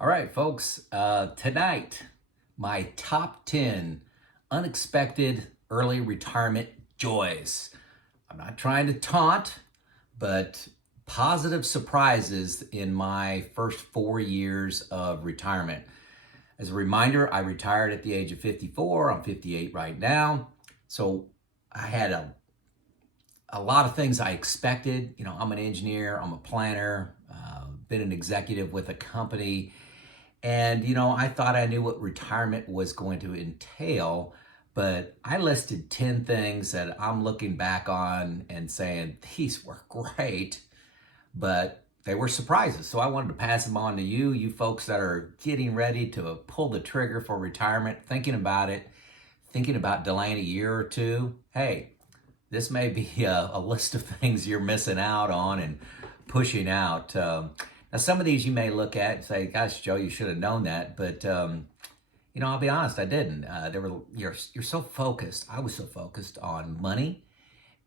All right, folks. Tonight, my top 10 unexpected early retirement joys. I'm not trying to taunt, but positive surprises in my first 4 years of retirement. As a reminder, I retired at the age of 54. I'm 58 right now. So I had a lot of things I expected. I'm an engineer, I'm a planner, been an executive with a company. And, I thought I knew what retirement was going to entail, but I listed 10 things that I'm looking back on and saying, these were great, but they were surprises. So I wanted to pass them on to you folks that are getting ready to pull the trigger for retirement, thinking about it, thinking about delaying a year or two. Hey, this may be a list of things you're missing out on and pushing out. Now, some of these you may look at and say, "Gosh, Joe, you should have known that." But I'll be honest, I didn't. You're so focused. I was so focused on money,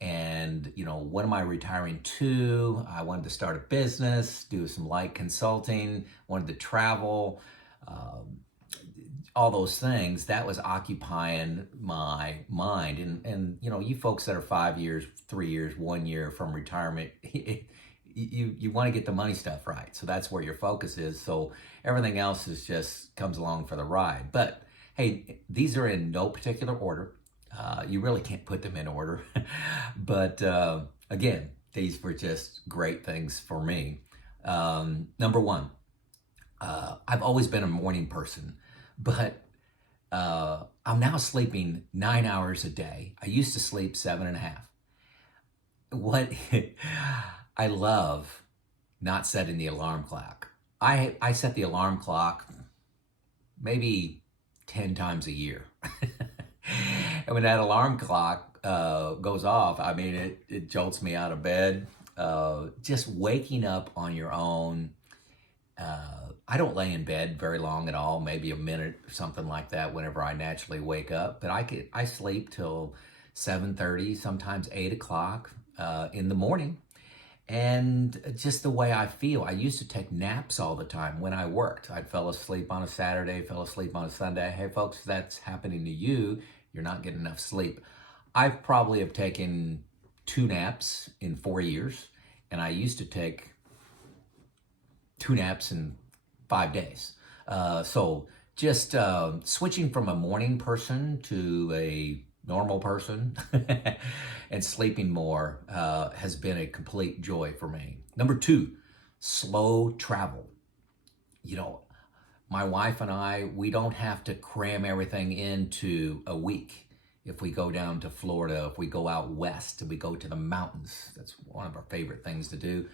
and what am I retiring to? I wanted to start a business, do some light consulting, wanted to travel. All those things that was occupying my mind, and you folks that are 5 years, 3 years, 1 year from retirement, you want to get the money stuff right, so that's where your focus is. So everything else is just comes along for the ride. But hey, these are in no particular order. You really can't put them in order. But again, these were just great things for me. Number one, I've always been a morning person, but I'm now sleeping 9 hours a day. I used to sleep 7.5. What I love not setting the alarm clock. I set the alarm clock maybe 10 times a year. And when that alarm clock goes off, I mean, it jolts me out of bed. Just waking up on your own. I don't lay in bed very long at all, maybe a minute or something like that whenever I naturally wake up. But I sleep till 7:30, sometimes 8 o'clock in the morning. And just the way I feel. I used to take naps all the time when I worked. I fell asleep on a Saturday, fell asleep on a Sunday. Hey folks, if that's happening to you, you're not getting enough sleep. I probably have taken 2 naps in 4 years, and I used to take 2 naps in 5 days. So just switching from a morning person to a normal person and sleeping more has been a complete joy for me. Number two, slow travel. My wife and I, we don't have to cram everything into a week. If we go down to Florida, if we go out west, if we go to the mountains, that's one of our favorite things to do.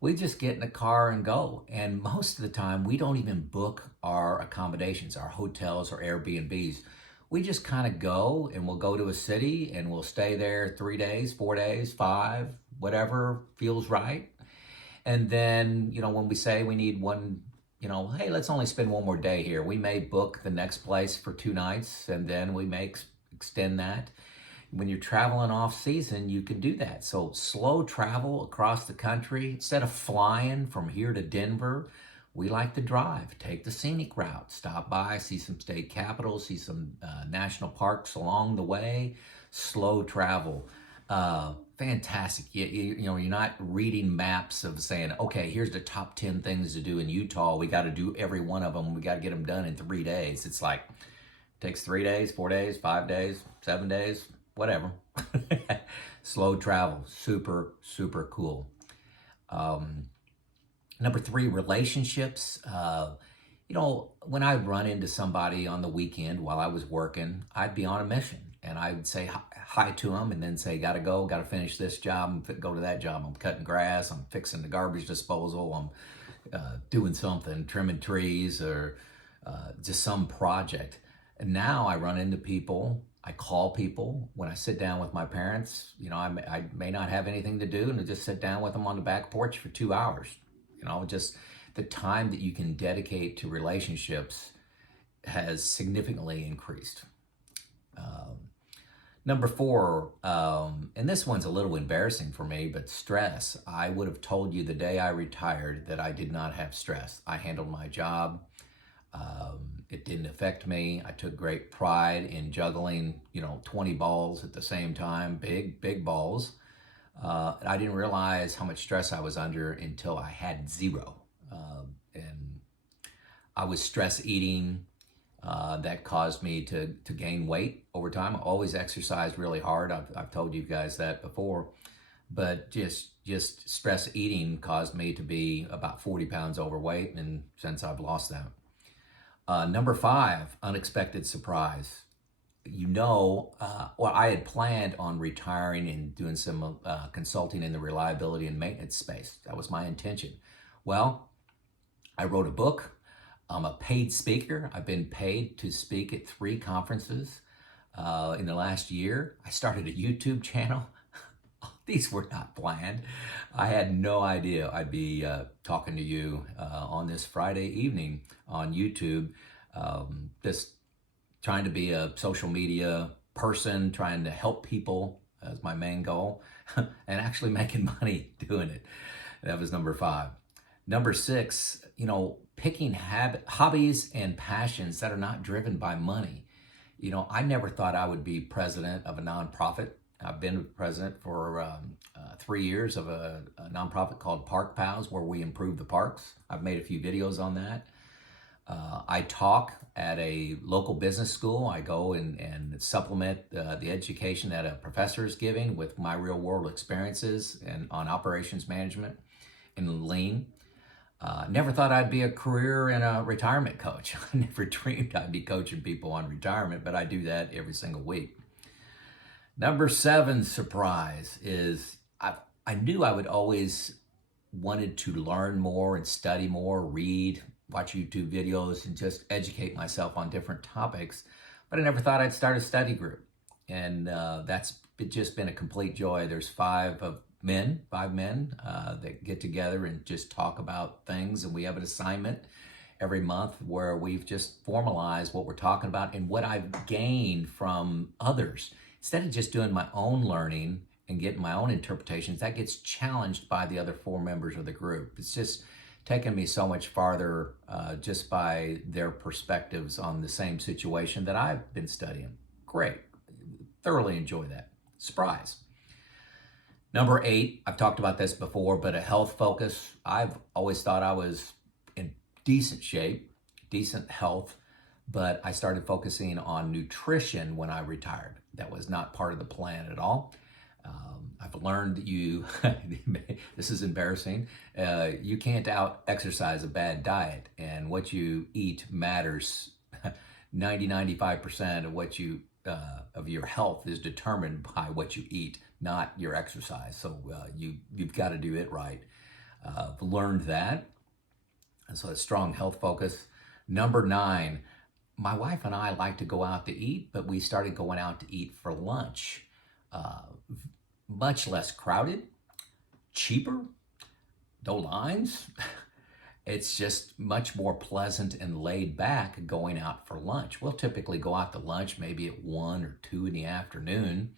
We just get in a car and go. And most of the time, we don't even book our accommodations, our hotels or Airbnbs. We just kind of go, and we'll go to a city and we'll stay there 3 days, 4 days, five, whatever feels right. And then, when we say we need one, hey, let's only spend one more day here, we may book the next place for 2 nights, and then we may extend that. When you're traveling off season, you can do that. So slow travel across the country. Instead of flying from here to Denver, we like to drive, take the scenic route, stop by, see some state capitals, see some national parks along the way. Slow travel. Fantastic. You're not reading maps of saying, okay, here's the top 10 things to do in Utah. We got to do every one of them. We got to get them done in 3 days. It's like, it takes 3 days, 4 days, 5 days, 7 days, whatever. Slow travel, super, super cool. Number three, relationships. When I'd run into somebody on the weekend while I was working, I'd be on a mission, and I would say hi to them and then say, gotta go, gotta finish this job, and go to that job. I'm cutting grass, I'm fixing the garbage disposal, I'm doing something, trimming trees, or just some project. And now I run into people, I call people when I sit down with my parents. I may not have anything to do, and I just sit down with them on the back porch for 2 hours. Just the time that you can dedicate to relationships has significantly increased. Number four, and this one's a little embarrassing for me, but stress. I would have told you the day I retired that I did not have stress. I handled my job. It didn't affect me. I took great pride in juggling, 20 balls at the same time, big, big balls. I didn't realize how much stress I was under until I had zero. And I was stress eating. That caused me to gain weight over time. I always exercised really hard. I've told you guys that before, but just stress eating caused me to be about 40 pounds overweight, and since I've lost that. Number five, unexpected surprise. Well, I had planned on retiring and doing some consulting in the reliability and maintenance space. That was my intention. Well, I wrote a book. I'm a paid speaker. I've been paid to speak at 3 conferences in the last year. I started a YouTube channel. These were not planned. I had no idea I'd be talking to you on this Friday evening on YouTube. Just trying to be a social media person, trying to help people as my main goal, and actually making money doing it. That was number five. Number six, picking hobbies and passions that are not driven by money. I never thought I would be president of a nonprofit. I've been president for 3 years of a nonprofit called Park Pals, where we improve the parks. I've made a few videos on that. I talk at a local business school. I go and supplement the education that a professor is giving with my real world experiences and on operations management and lean. Never thought I'd be a career and a retirement coach. I never dreamed I'd be coaching people on retirement, but I do that every single week. Number seven surprise is I knew I would always wanted to learn more and study more, read, watch YouTube videos, and just educate myself on different topics. But I never thought I'd start a study group. And that's just been a complete joy. There's five men that get together and just talk about things. And we have an assignment every month where we've just formalized what we're talking about and what I've gained from others. Instead of just doing my own learning and getting my own interpretations, that gets challenged by the other 4 members of the group. It's just taken me so much farther just by their perspectives on the same situation that I've been studying. Great. Thoroughly enjoy that. Surprise. Number 8, I've talked about this before, but a health focus. I've always thought I was in decent shape, decent health, but I started focusing on nutrition when I retired. That was not part of the plan at all. I've learned that this is embarrassing, you can't out-exercise a bad diet, and what you eat matters. 95% of what of your health is determined by what you eat, not your exercise. So you've got to do it right. I've learned that, and so a strong health focus. Number 9, my wife and I like to go out to eat, but we started going out to eat for lunch. Much less crowded, cheaper, no lines. It's just much more pleasant and laid back going out for lunch. We'll typically go out to lunch maybe at 1 or 2 in the afternoon,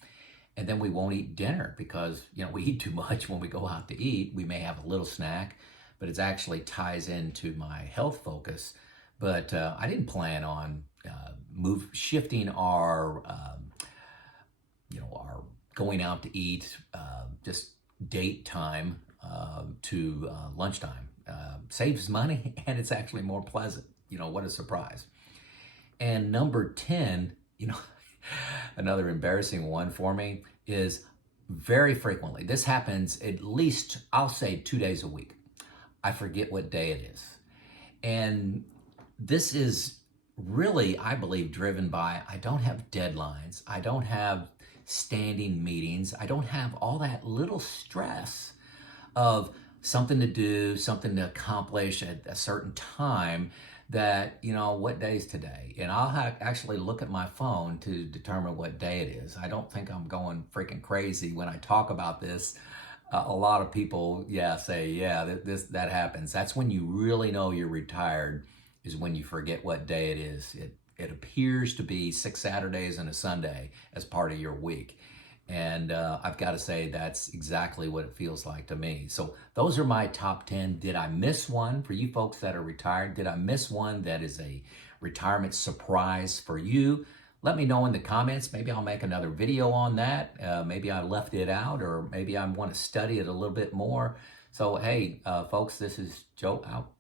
and then we won't eat dinner because we eat too much when we go out to eat. We may have a little snack, but it actually ties into my health focus. But I didn't plan on shifting our our going out to eat, just date time to lunchtime. Saves money, and it's actually more pleasant. What a surprise. And number 10, another embarrassing one for me is very frequently, this happens at least, I'll say 2 days a week. I forget what day it is. And this is really, I believe, driven by I don't have deadlines. I don't have standing meetings. I don't have all that little stress of something to do, something to accomplish at a certain time that, what day is today? And I'll actually look at my phone to determine what day it is. I don't think I'm going freaking crazy when I talk about this. A lot of people, say, that happens. That's when you really know you're retired, is when you forget what day it is at it appears to be 6 Saturdays and a Sunday as part of your week. And I've got to say, that's exactly what it feels like to me. So those are my top 10. Did I miss one for you folks that are retired? Did I miss one that is a retirement surprise for you? Let me know in the comments. Maybe I'll make another video on that. Maybe I left it out, or maybe I want to study it a little bit more. So, hey, folks, this is Joe out.